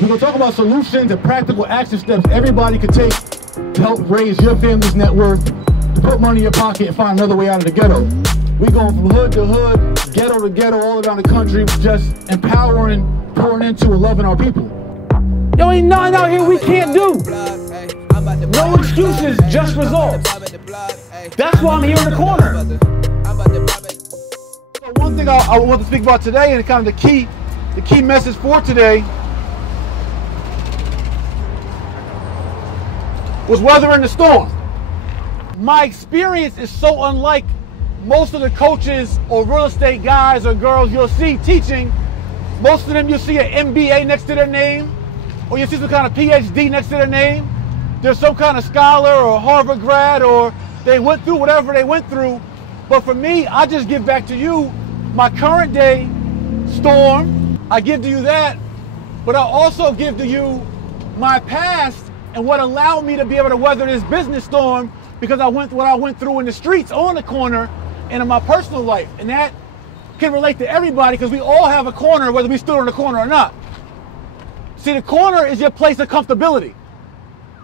We're going to talk about solutions and practical action steps everybody could take to help raise your family's net worth, to put money in your pocket and find another way out of the ghetto. We're going from hood to hood, ghetto to ghetto, all around the country, just empowering, pouring into, and loving our people. Yo, ain't nothing out here we can't do. No excuses, just results. That's why I'm here in the corner. So one thing I want to speak about today, and kind of the key message for today, was weathering the storm. My experience is so unlike most of the coaches or real estate guys or girls you'll see teaching. Most of them you'll see an MBA next to their name, or you'll see some kind of PhD next to their name. They're some kind of scholar or Harvard grad, or they went through whatever they went through. But for me, I just give back to you my current day storm. I give to you that, but I also give to you my past and what allowed me to be able to weather this business storm, because I went through what I went through in the streets, on the corner, and in my personal life. And that can relate to everybody, because we all have a corner, whether we stood on the corner or not. See, the corner is your place of comfortability.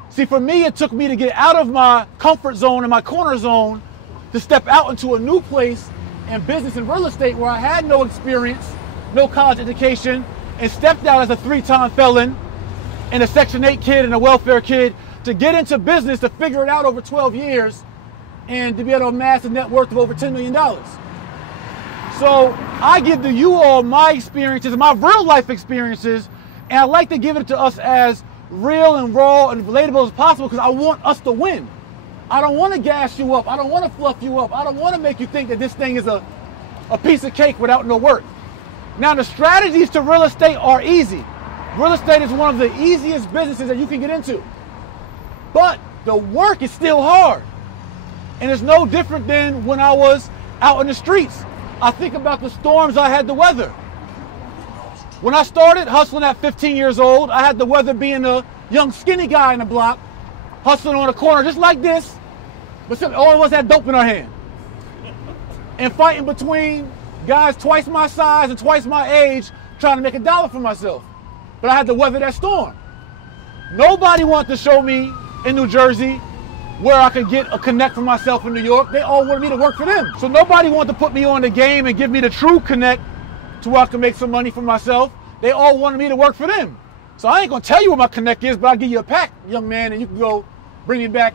See, for me, it took me to get out of my comfort zone and my corner zone to step out into a new place in business and real estate where I had no experience, no college education, and stepped out as a 3-time felon and a Section 8 kid and a welfare kid to get into business, to figure it out over 12 years and to be able to amass a net worth of over $10 million. So I give to you all my experiences, my real life experiences, and I like to give it to us as real and raw and relatable as possible, because I want us to win. I don't want to gas you up. I don't want to fluff you up. I don't want to make you think that this thing is a piece of cake without no work. Now, the strategies to real estate are easy. Real estate is one of the easiest businesses that you can get into. But the work is still hard. And it's no different than when I was out in the streets. I think about the storms I had to weather. When I started hustling at 15 years old, I had to weather being a young skinny guy in the block, hustling on a corner just like this, but all of us had dope in our hand. And fighting between guys twice my size and twice my age, trying to make $1 for myself. But I had to weather that storm. Nobody wanted to show me in New Jersey where I could get a connect for myself in New York. They all wanted me to work for them. So nobody wanted to put me on the game and give me the true connect to where I can make some money for myself. They all wanted me to work for them. So I ain't gonna tell you what my connect is, but I'll give you a pack, young man, and you can go bring me back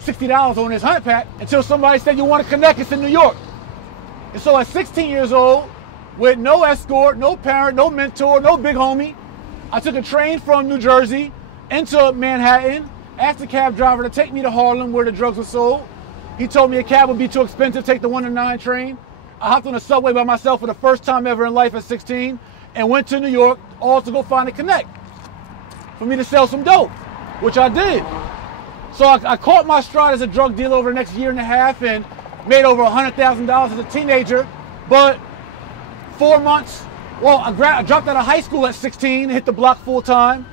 $60 on this 100 pack until somebody said you want to connect. It's in New York. And so at 16 years old, with no escort, no parent, no mentor, no big homie, I took a train from New Jersey into Manhattan, asked the cab driver to take me to Harlem where the drugs were sold. He told me a cab would be too expensive, take the 1 to 9 train. I hopped on a subway by myself for the first time ever in life at 16 and went to New York, all to go find a connect for me to sell some dope, which I did. So I caught my stride as a drug dealer over the next year and a half and made over $100,000 as a teenager. But 4 months, well, I dropped out of high school at 16, hit the block full time,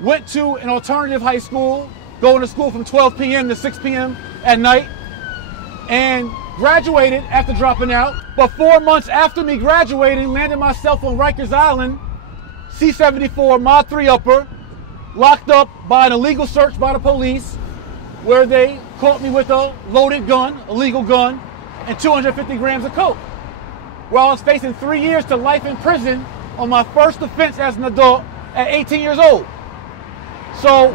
went to an alternative high school, going to school from 12 p.m. to 6 p.m. at night, and graduated after dropping out. But 4 months after me graduating, landed myself on Rikers Island, C-74 Mod 3 upper, locked up by an illegal search by the police, where they caught me with a loaded gun, a legal gun, and 250 grams of coke, where I was facing 3 years to life in prison on my first offense as an adult at 18 years old. So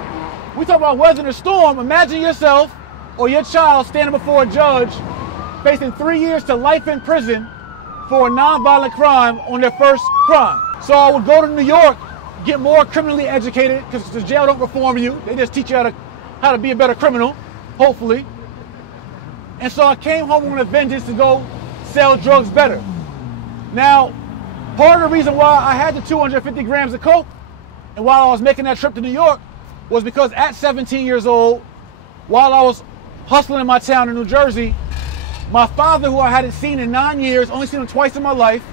we talk about weathering a storm. Imagine yourself or your child standing before a judge facing 3 years to life in prison for a nonviolent crime on their first crime. So I would go to New York, get more criminally educated, because the jail don't reform you. They just teach you how to be a better criminal, hopefully. And so I came home with a vengeance to go sell drugs better. Now, part of the reason why I had the 250 grams of coke and while I was making that trip to New York was because at 17 years old, while I was hustling in my town in New Jersey, my father, who I hadn't seen in 9 years, only seen him twice in my life,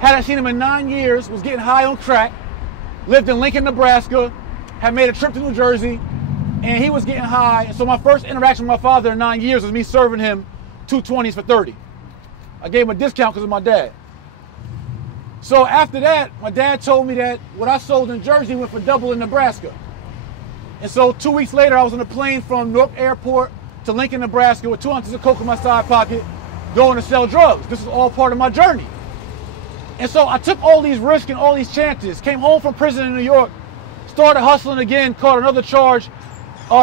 hadn't seen him in 9 years, was getting high on crack, lived in Lincoln, Nebraska, had made a trip to New Jersey, and he was getting high. And so my first interaction with my father in 9 years was me serving him 220s for 30. I gave him a discount because of my dad. So after that, my dad told me that what I sold in Jersey went for double in Nebraska. And so 2 weeks later, I was on a plane from Newark Airport to Lincoln, Nebraska with 2 ounces of coke in my side pocket, going to sell drugs. This is all part of my journey. And so I took all these risks and all these chances, came home from prison in New York, started hustling again, caught another charge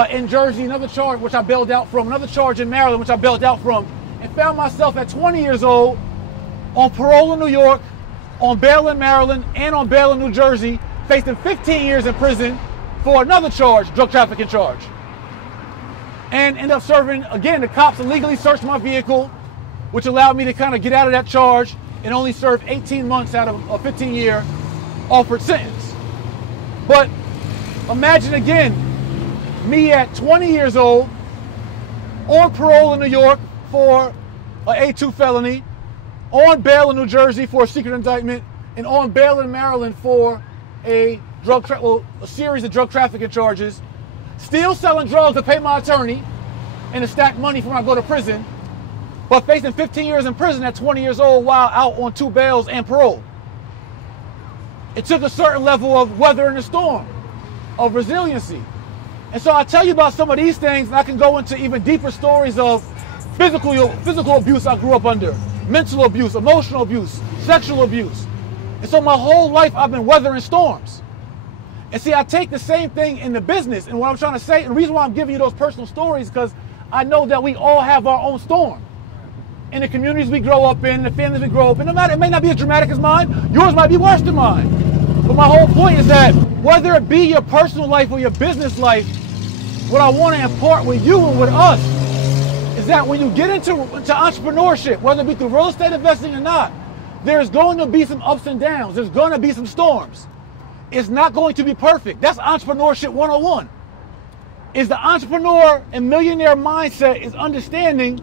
in Jersey, another charge which I bailed out from, another charge in Maryland which I bailed out from, and found myself at 20 years old on parole in New York, on bail in Maryland, and on bail in New Jersey, facing 15 years in prison for another charge, drug trafficking charge. And ended up serving, again, the cops illegally searched my vehicle, which allowed me to kind of get out of that charge and only serve 18 months out of a 15-year offered sentence. But imagine again, me at 20 years old, on parole in New York for an A2 felony, on bail in New Jersey for a secret indictment, and on bail in Maryland for a series of drug trafficking charges, still selling drugs to pay my attorney and to stack money for when I go to prison, but facing 15 years in prison at 20 years old while out on 2 bails and parole. It took a certain level of weathering the storm, of resiliency. And so I tell you about some of these things, and I can go into even deeper stories of physical abuse I grew up under, mental abuse, emotional abuse, sexual abuse. And so my whole life I've been weathering storms. And see, I take the same thing in the business. And what I'm trying to say, and the reason why I'm giving you those personal stories, because I know that we all have our own storm. In the communities we grow up in, the families we grow up in, no matter, it may not be as dramatic as mine, yours might be worse than mine. But my whole point is that whether it be your personal life or your business life, what I want to impart with you and with us is that when you get into entrepreneurship, whether it be through real estate investing or not, there's going to be some ups and downs. There's going to be some storms. It's not going to be perfect. That's entrepreneurship 101. Is the entrepreneur and millionaire mindset is understanding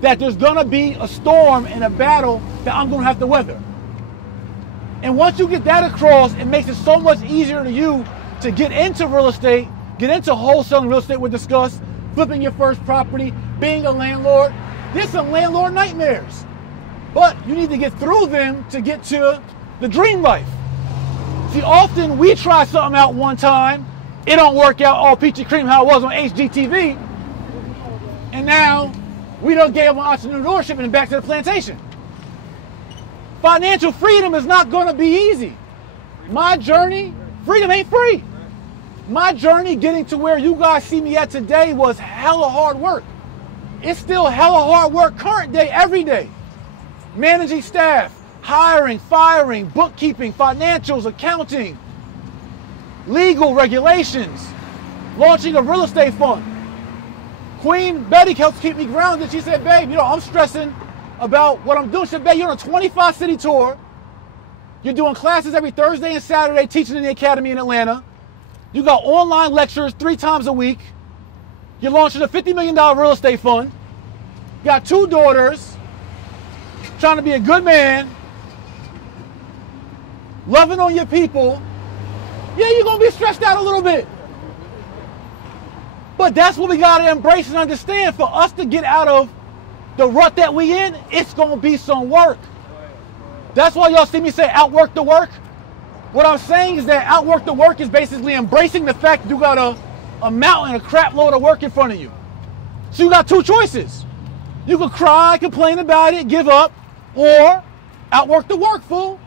that there's going to be a storm and a battle that I'm going to have to weather. And once you get that across, it makes it so much easier to you to get into real estate, get into wholesaling real estate, we discussed, flipping your first property, being a landlord. There's some landlord nightmares, but you need to get through them to get to the dream life. See, often we try something out one time, it don't work out all peachy cream how it was on HGTV, and now we don't get on entrepreneurship and back to the plantation. Financial freedom is not going to be easy. My journey, freedom ain't free. My journey getting to where you guys see me at today was hella hard work. It's still hella hard work current day, every day. Managing staff, hiring, firing, bookkeeping, financials, accounting, legal regulations, launching a real estate fund. Queen Betty helps keep me grounded. She said, babe, you know, I'm stressing about what I'm doing. She said, babe, you're on a 25-city tour. You're doing classes every Thursday and Saturday, teaching in the academy in Atlanta. You got online lectures 3 times a week. You're launching a $50 million real estate fund. You got 2 daughters. Trying to be a good man. Loving on your people. Yeah, you're going to be stressed out a little bit. But that's what we got to embrace and understand. For us to get out of the rut that we in, it's going to be some work. That's why y'all see me say outwork the work. What I'm saying is that outwork the work is basically embracing the fact that you got a mountain, a crap load of work in front of you. So you got 2 choices. You can cry, complain about it, give up, or outwork the work, fool.